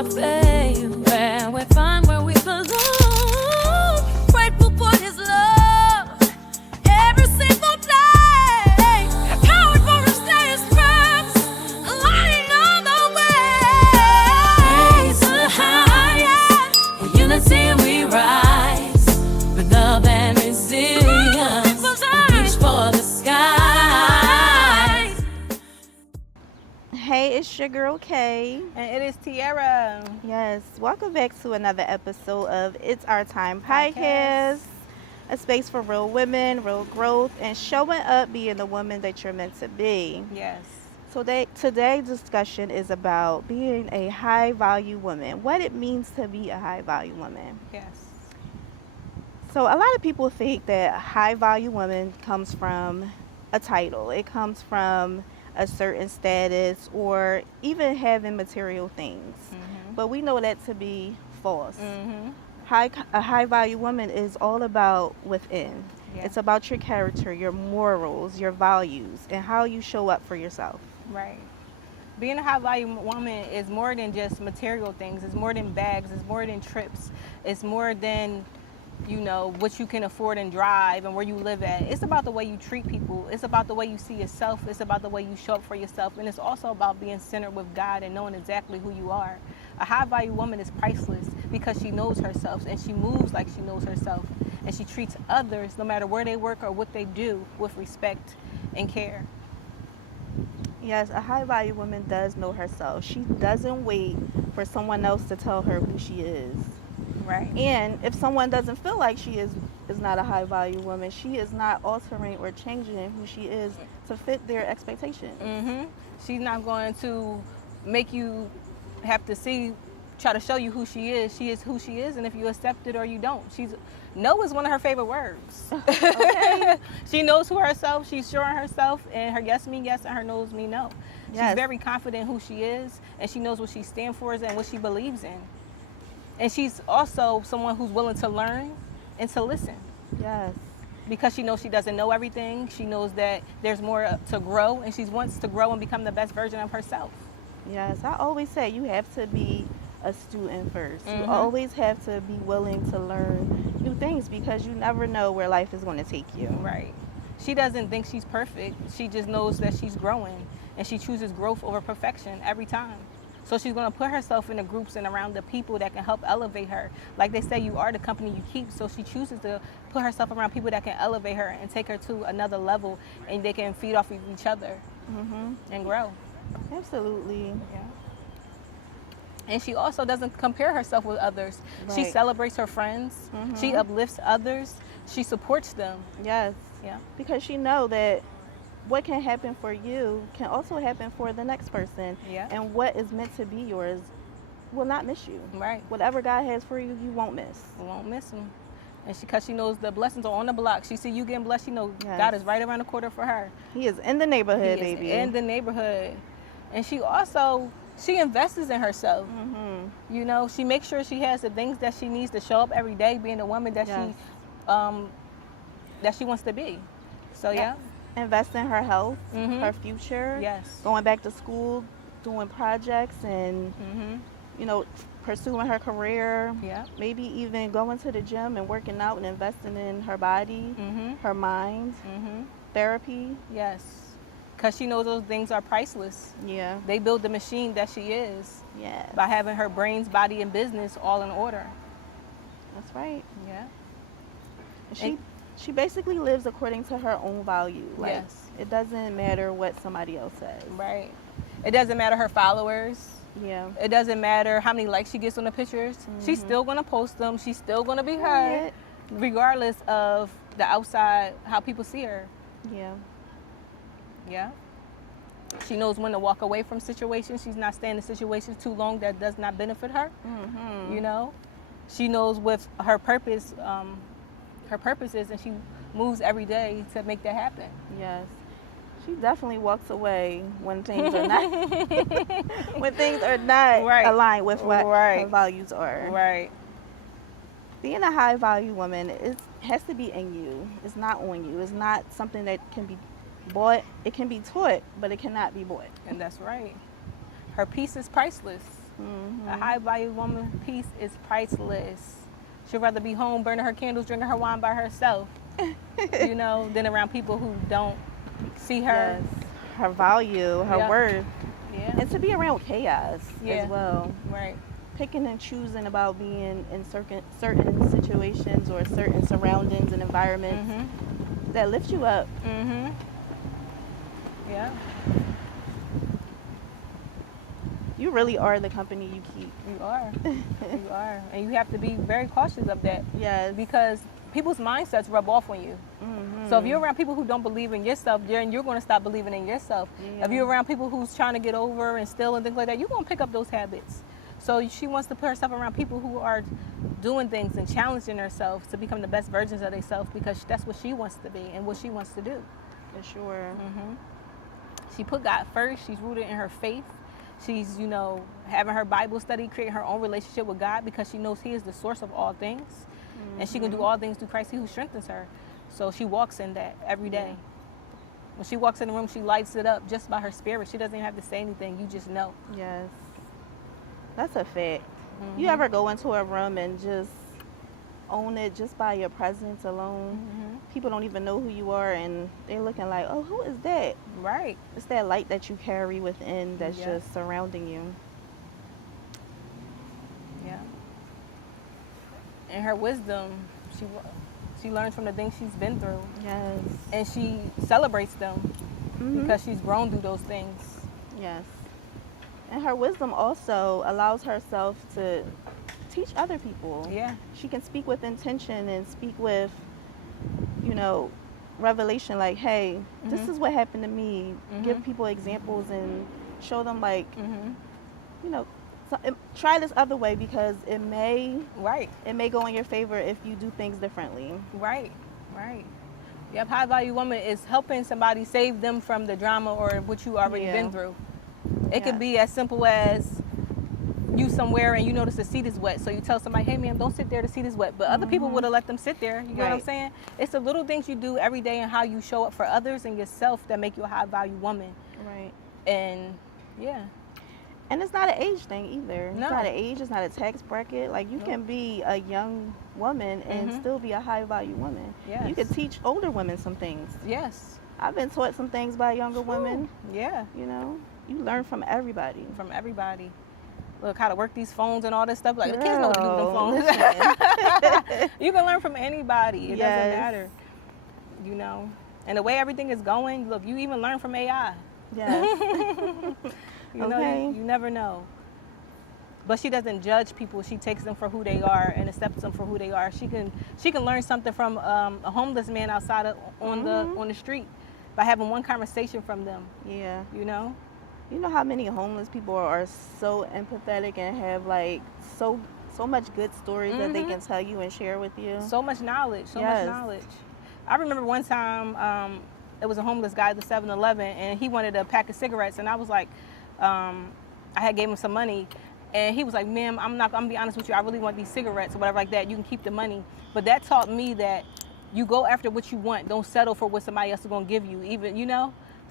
our faith, where we find where we belong. Grateful for his love every single day. Empowered for his days past, lighting on the way. Raise to the heights, in unity we rise, with love and resilience, reach for the skies. Hey, it's your girl Kay. And it is Tiara. Yes, welcome back to another episode of It's Our Time Podcast. Podcast. A space for real women, real growth, and showing up being the woman that you're meant to be. Yes. So today's discussion is about being a high value woman, what it means to be a high value woman. Yes. So a lot of people think that high value woman comes from a title. It comes from a certain status or even having material things. Mm-hmm. But we know that to be false. Mm-hmm. A high value woman is all about within. Yeah. It's about your character, your morals, your values, and how you show up for yourself. Right. Being a high value woman is more than just material things. It's more than bags. It's more than trips. It's more than, what you can afford and drive and where you live at. It's about the way you treat people. It's about the way you see yourself. It's about the way you show up for yourself. And it's also about being centered with God and knowing exactly who you are. A high value woman is priceless because she knows herself and she moves like she knows herself. And she treats others, no matter where they work or what they do, with respect and care. Yes, a high value woman does know herself. She doesn't wait for someone else to tell her who she is. Right. And if someone doesn't feel like she is not a high value woman, she is not altering or changing who she is to fit their expectations. Mm-hmm. She's not going to make you have to try to show you who she is. She is who she is, and if you accept it or you don't. No is one of her favorite words. Okay. She knows who herself. She's sure in herself, and her yes mean yes and her no's mean no. Yes. She's very confident in who she is, and she knows what she stands for and what she believes in. And she's also someone who's willing to learn and to listen. Yes. Because she knows she doesn't know everything. She knows that there's more to grow, and she wants to grow and become the best version of herself. Yes, I always say you have to be a student first. Mm-hmm. You always have to be willing to learn new things because you never know where life is going to take you. Right. She doesn't think she's perfect. She just knows that she's growing, and she chooses growth over perfection every time. So she's going to put herself in the groups and around the people that can help elevate her. Like they say, you are the company you keep. So she chooses to put herself around people that can elevate her and take her to another level, and they can feed off of each other and grow. Absolutely. Yeah. And she also doesn't compare herself with others. Right. She celebrates her friends. She uplifts others. She supports them. Yes. Yeah. Because she know that what can happen for you can also happen for the next person. Yeah. And what is meant to be yours will not miss you. Right. Whatever God has for you, you won't miss. You won't miss them. And because she knows the blessings are on the block. She see you getting blessed. She knows Yes. God is right around the corner for her. He is in the neighborhood, He is baby. in the neighborhood. And she invests in herself. She makes sure she has the things that she needs to show up every day, being the woman that she wants to be. So yeah. Invest in her health, her future. Yes. Going back to school, doing projects, and pursuing her career. Yeah. Maybe even going to the gym and working out and investing in her body, her mind, therapy. Yes. Because she knows those things are priceless. Yeah. They build the machine that she is. Yeah. By having her brains, body, and business all in order. That's right. Yeah. She basically lives according to her own value. Like, yes. It doesn't matter what somebody else says. Right. It doesn't matter her followers. Yeah. It doesn't matter how many likes she gets on the pictures. She's still going to post them. She's still going to be her, regardless of the outside, how people see her. Yeah. Yeah. She knows when to walk away from situations. She's not staying in situations too long that does not benefit her. She knows what her purpose is, and she moves every day to make that happen. Yes. She definitely walks away when things are not Right. aligned with what Right. her values are. Right. Being a high value woman has to be in you. It's not on you. It's not something that can be bought. It can be taught, but it cannot be bought. And that's right. Her peace is priceless. A high value woman peace is priceless. She'd rather be home burning her candles, drinking her wine by herself, than around people who don't see her. Yes. Her value, her Yeah. worth. Yeah. And to be around chaos Yeah. as well. Right. Picking and choosing about being in certain situations or certain surroundings and environments that lift you up. Yeah. You really are the company you keep. You are. You are. And you have to be very cautious of that. Yes. Because people's mindsets rub off on you. So if you're around people who don't believe in yourself, then you're going to stop believing in yourself. Yeah. If you're around people who's trying to get over and steal and things like that, you're going to pick up those habits. So she wants to put herself around people who are doing things and challenging herself to become the best versions of themselves, because that's what she wants to be and what she wants to do. For sure. She put God first. She's rooted in her faith. She's, having her Bible study, creating her own relationship with God, because she knows He is the source of all things. And she can do all things through Christ, He who strengthens her. So she walks in that every day. Yeah. When she walks in the room, she lights it up just by her spirit. She doesn't even have to say anything. You just know. Yes. That's a fact. You ever go into a room and just own it just by your presence alone? People don't even know who you are, and they're looking like, oh, who is that? Right. It's that light that you carry within that's Yeah. just surrounding you. Yeah. And her wisdom, she learns from the things she's been through. Yes. And she celebrates them because she's grown through those things. Yes. And her wisdom also allows herself to teach other people. Yeah. She can speak with intention and speak with, revelation, like, hey, this is what happened to me. Give people examples and show them, like, try this other way, because it may go in your favor if you do things differently. Right. Yep, high value woman is helping somebody save them from the drama or what you already been through. It could be as simple as you somewhere and you notice the seat is wet, so you tell somebody, hey ma'am, don't sit there, the seat is wet. But other people would have let them sit there. You know what I'm saying? It's the little things you do every day and how you show up for others and yourself that make you a high value woman. Right. And yeah. And it's not an age thing either. No. It's not an age, it's not a tax bracket. Like, you can be a young woman and still be a high value woman. Yes. You could teach older women some things. Yes. I've been taught some things by younger women. Yeah. You learn from everybody. From everybody. Look, how to work these phones and all this stuff. Like, the kids know what to do with them phones. You can learn from anybody. It doesn't matter. And the way everything is going, look, you even learn from AI. Yes. You never know. But she doesn't judge people. She takes them for who they are and accepts them for who they are. She can learn something from a homeless man outside on the street by having one conversation from them. Yeah. You know how many homeless people are so empathetic and have, like, so much good stories that they can tell you and share with you. So much knowledge. Much knowledge. I remember one time it was a homeless guy at the 7-Eleven, and he wanted a pack of cigarettes, and I was like, I had gave him some money, and he was like, ma'am, I'm gonna be honest with you, I really want these cigarettes or whatever like that. You can keep the money. But that taught me that you go after what you want. Don't settle for what somebody else is gonna give you, even.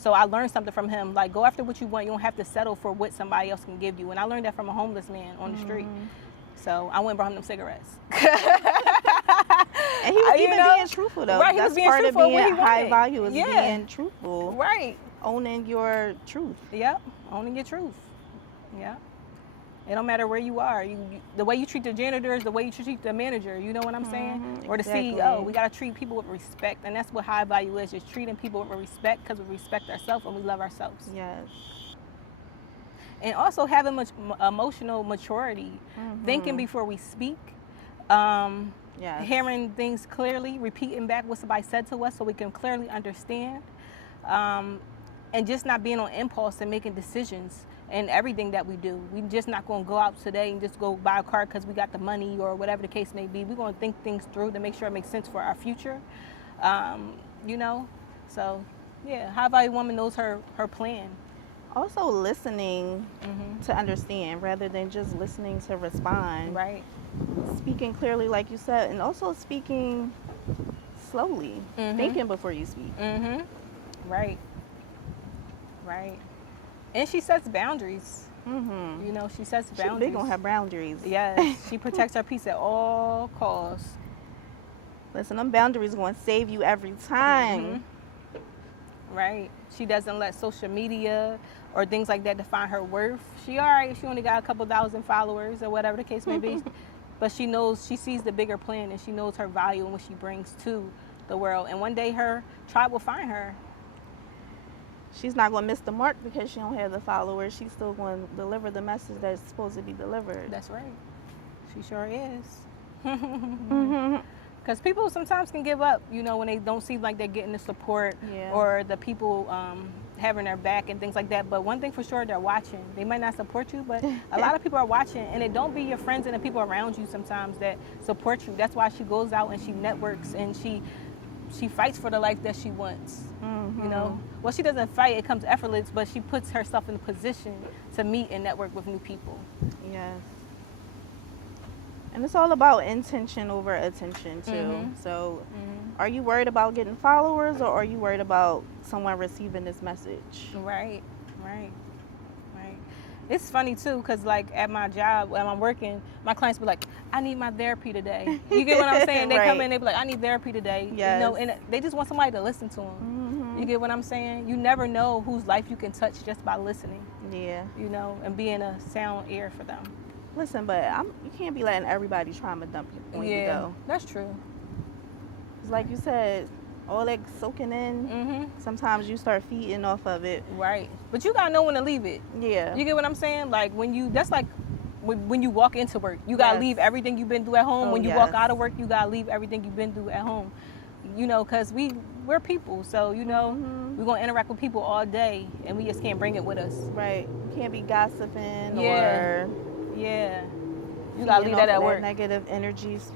So I learned something from him, like, go after what you want. You don't have to settle for what somebody else can give you. And I learned that from a homeless man on the street. So I went and brought him them cigarettes. And he was even being truthful, though. Right, That's he was being part of truthful being what he high wanted. value is being truthful. Right. Owning your truth. Yep, owning your truth. Yeah. It don't matter where you are. The way you treat the janitor is the way you treat the manager. You know what I'm saying? Or the CEO. We got to treat people with respect. And that's what high value is, just treating people with respect, because we respect ourselves and we love ourselves. Yes. And also having much emotional maturity. Thinking before we speak. Yes. Hearing things clearly. Repeating back what somebody said to us so we can clearly understand. And just not being on impulse and making decisions in everything that we do. We're just not going to go out today and just go buy a car because we got the money or whatever the case may be. We're going to think things through to make sure it makes sense for our future. So, yeah, high value woman knows her plan. Also listening to understand rather than just listening to respond. Right. Speaking clearly, like you said, and also speaking slowly. Thinking before you speak. Right. And she sets boundaries. You know, she sets She boundaries. big on her boundaries. Yes, she protects her peace at all costs. Listen, them boundaries going to save you every time. Right. She doesn't let social media or things like that define her worth. She all right, she only got a couple thousand followers or whatever the case may be. But she knows, she sees the bigger plan, and she knows her value and what she brings to the world. And one day her tribe will find her. She's not going to miss the mark because she don't have the followers. She's still going to deliver the message that's supposed to be delivered. That's right. She sure is. Because people sometimes can give up, you know, when they don't seem like they're getting the support or the people having their back and things like that. But one thing for sure, they're watching. They might not support you, but a lot of people are watching. And it don't be your friends and the people around you sometimes that support you. That's why she goes out and she networks and she fights for the life that she wants. You know, well, she doesn't fight, it comes effortless, but she puts herself in a position to meet and network with new people. Yes. And it's all about intention over attention too. So are you worried about getting followers, or are you worried about someone receiving this message? Right. It's funny too, because like at my job when I'm working, my clients be like, I need my therapy today. You get what I'm saying? They come in, they be like, I need therapy today. Yes. You know, and they just want somebody to listen to them. You get what I'm saying? You never know whose life you can touch just by listening. Yeah. You know, and being a sound ear for them. Listen, but you can't be letting everybody trauma dump on you though. That's true. It's like you said, all that soaking in, sometimes you start feeding off of it. Right. But you gotta know when to leave it. Yeah. You get what I'm saying? Like that's like when you walk into work, you gotta leave everything you've been through at home. When you walk out of work, you gotta leave everything you've been through at home. You know, because we're people, so you know we're gonna interact with people all day, and we just can't bring it with us. Right. You can't be gossiping or you gotta leave that at work. Negative energies.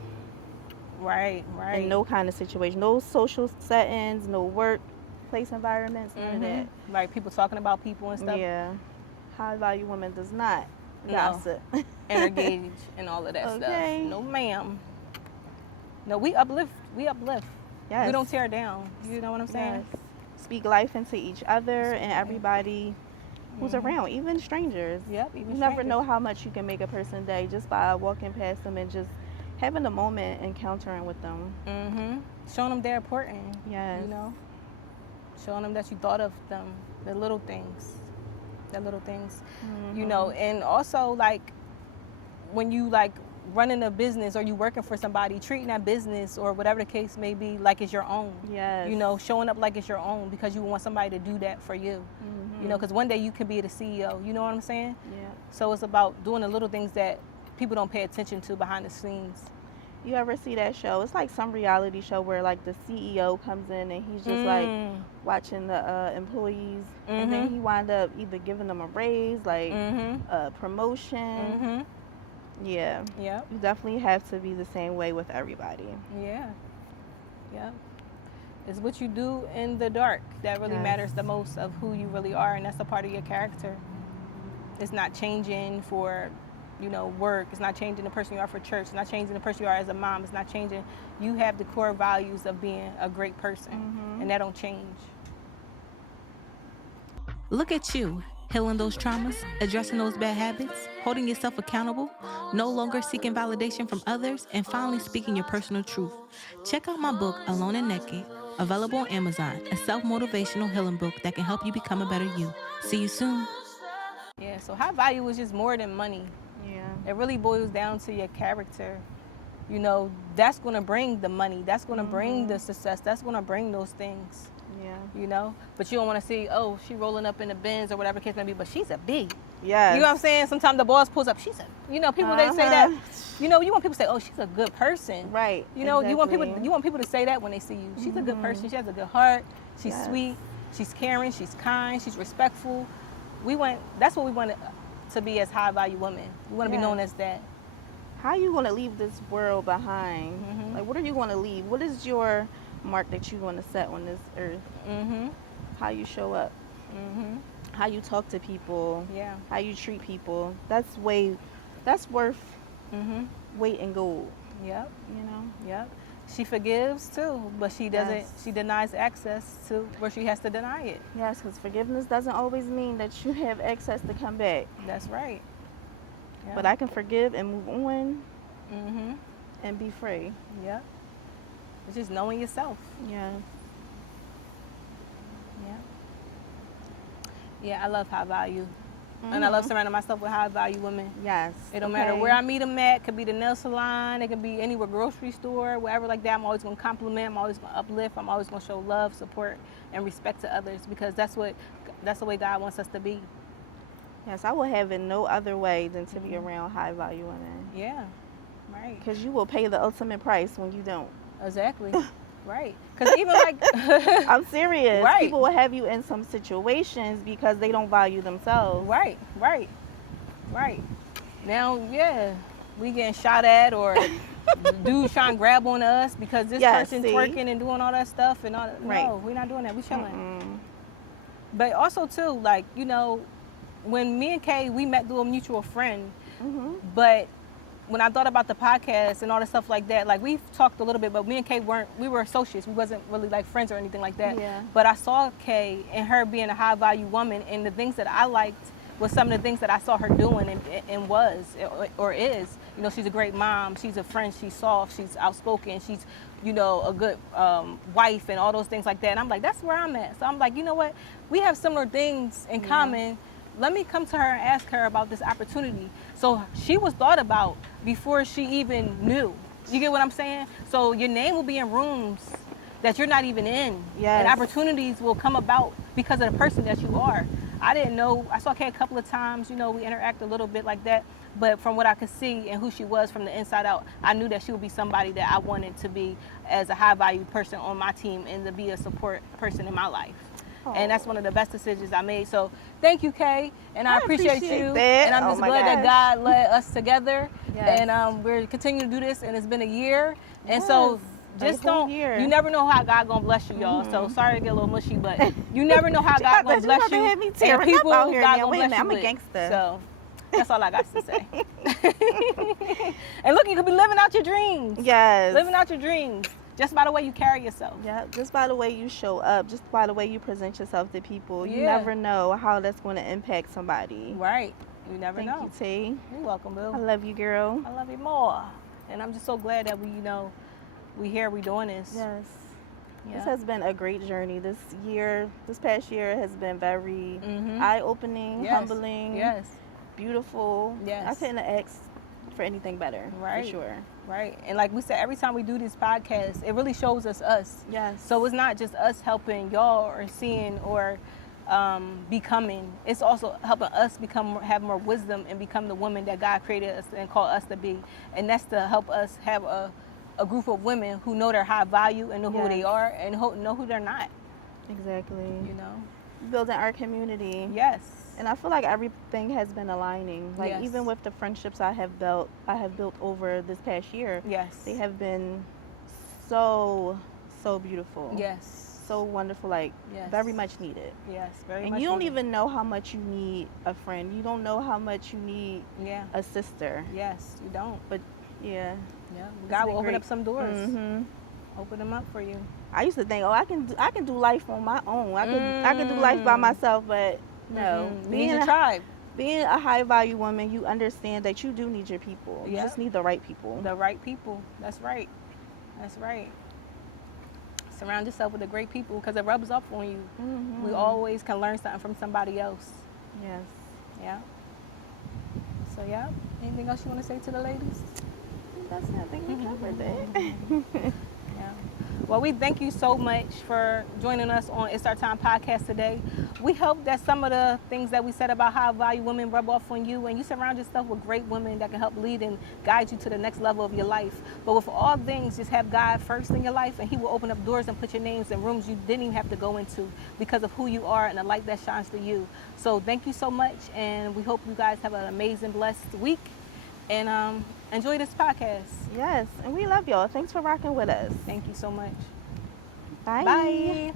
Right. In no kind of situation, no social settings, no workplace environments, none of that. Like people talking about people and stuff. Yeah. High value woman does not gossip and engage and all of that stuff. No, ma'am. No, we uplift. Yes. We don't tear down. You know what I'm saying? Yes. Speak life into each other and everybody who's around, even strangers. Yep. You never know how much you can make a person day just by walking past them and just having a moment encountering with them. Showing them they're important. Yes. You know, showing them that you thought of them, the little things. You know, and also like when you like running a business or you working for somebody, treating that business or whatever the case may be like it's your own. Yes. You know, showing up like it's your own because you want somebody to do that for you. You know, because one day you can be the CEO. You know what I'm saying? Yeah. So it's about doing the little things that people don't pay attention to behind the scenes. You ever see that show? It's like some reality show where like the CEO comes in and he's just like watching the employees, and then he wind up either giving them a raise, like a promotion. Yeah. Yep. You definitely have to be the same way with everybody. Yeah. Yep. It's what you do in the dark that really matters the most of who you really are, and that's a part of your character. It's not changing for, you know, work. It's not changing the person you are for church. It's not changing the person you are as a mom. It's not changing. You have the core values of being a great person, and that don't change. Look at you, healing those traumas, addressing those bad habits, holding yourself accountable, no longer seeking validation from others, and finally speaking your personal truth. Check out my book, Alone and Naked, available on Amazon, a self-motivational healing book that can help you become a better you. See you soon. Yeah, so high value is just more than money. Yeah. It really boils down to your character. You know, that's going to bring the money. That's going to bring the success. That's going to bring those things. Yeah. You know, but you don't want to see, oh, she rolling up in the Benz or whatever the case may be, but she's a B. Yeah. You know what I'm saying? Sometimes the boss pulls up, she's a, you know, people they say that. You know, you want people to say, oh, she's a good person. Right. You know, you want people to say that when they see you. She's a good person. She has a good heart. She's sweet. She's caring. She's kind. She's respectful. That's what we want to be as high value women. We want to be known as that. How are you going to leave this world behind? Like, what are you going to leave? What is your mark that you want to set on this earth? How you show up, how you talk to people, how you treat people. That's worth weight in gold. Yep. You know. Yep. She forgives too, but she doesn't. Yes. She denies access to where she has to deny it. Yes, because forgiveness doesn't always mean that you have access to come back. That's right. Yeah. But I can forgive and move on Mhm. and be free. Yeah. It's just knowing yourself. Yes. Yeah. Yeah, I love high value. And I love surrounding myself with high value women. Yes. It don't matter where I meet them at. Could be the nail salon. It could be anywhere, grocery store, wherever like that. I'm always going to compliment. I'm always going to uplift. I'm always going to show love, support, and respect to others because that's the way God wants us to be. Yes, I will have it no other way than to be around high value women. Yeah, right. Because you will pay the ultimate price when you don't. Exactly. Right. Because even like I'm serious. Right. People will have you in some situations because they don't value themselves. Right. Now, yeah, we getting shot at or dudes trying to grab on us because this Yes, person's see? twerking and doing all that stuff and all that. Right. No, we're not doing that. We chilling. Mm-mm. But also too, like, you know, when me and Kay, we met through a mutual friend, but when I thought about the podcast and all the stuff like that, like we've talked a little bit, but me and Kay we were associates. We wasn't really like friends or anything like that. Yeah. But I saw Kay and her being a high value woman, and the things that I liked was some of the things that I saw her doing and was or is. You know, she's a great mom. She's a friend. She's soft. She's outspoken. She's, you know, a good wife and all those things like that. And I'm like, that's where I'm at. So I'm like, you know what? We have similar things in common. Let me come to her and ask her about this opportunity. So she was thought about before she even knew. You get what I'm saying? So your name will be in rooms that you're not even in. Yes. And opportunities will come about because of the person that you are. I didn't know. I saw Kay a couple of times. You know, we interact a little bit like that. But from what I could see and who she was from the inside out, I knew that she would be somebody that I wanted to be as a high value person on my team and to be a support person in my life. And that's one of the best decisions I made. So thank you, Kay, and I appreciate you. that. And I'm Oh just my glad that gosh. God led us together. Yes. And we're continuing to do this, and it's been a year. And so Yes, just a whole don't. year. You never know how God gonna bless you, y'all. So sorry to get a little mushy, but you never know how God gonna bless you. Had me And tearing the people up out here God now. gonna Wait a bless minute, you I'm a with. gangster. So that's all I got to say. And look, you could be living out your dreams. Yes. Living out your dreams. Just by the way you carry yourself. Yeah, just by the way you show up, just by the way you present yourself to people, you Yeah. never know how that's going to impact somebody. Right. You never Thank know. you, T. You're welcome, Bill. I love you, girl. I love you more. And I'm just so glad that we here, we doing this. Yes. Yeah. This has been a great journey. This past year has been very eye-opening, Yes. humbling, Yes. beautiful. Yes. I couldn't ask for anything better, Right. for sure. Right. And like we said, every time we do these podcasts, it really shows us. Yes. So it's not just us helping y'all or seeing or becoming. It's also helping us have more wisdom and become the woman that God created us and called us to be. And that's to help us have a group of women who know their high value and know who they Yes. are and know who they're not. Exactly. You know. Building our community. Yes. And I feel like everything has been aligning. Like Yes. even with the friendships I have built over this past year, Yes. they have been so beautiful. Yes. So wonderful, like Yes. very much needed. Yes. Very And much. you don't needed. even know how much you need a friend. You don't know how much you need Yeah. a sister. Yes. You don't. But yeah. Yeah. God will been open great. up some doors. Mhm. Open them up for you. I used to think, I can do life on my own. I can do life by myself, but no. You need your tribe. Being a high value woman, you understand that you do need your people. You Yep. just need the right people. The right people. That's right. That's right. Surround yourself with the great people because it rubs off on you. Mhm. We always can learn something from somebody else. Yes. Yeah. So yeah. Anything else you want to say to the ladies? That's it. I think we covered it. Yeah. Well, we thank you so much for joining us on It's Our Time podcast today. We hope that some of the things that we said about how value women rub off on you and you surround yourself with great women that can help lead and guide you to the next level of your life. But with all things, just have God first in your life and he will open up doors and put your names in rooms you didn't even have to go into because of who you are and the light that shines through you. So thank you so much, and we hope you guys have an amazing, blessed week. And enjoy this podcast. Yes. And we love y'all. Thanks for rocking with us. Thank you so much. Bye. Bye.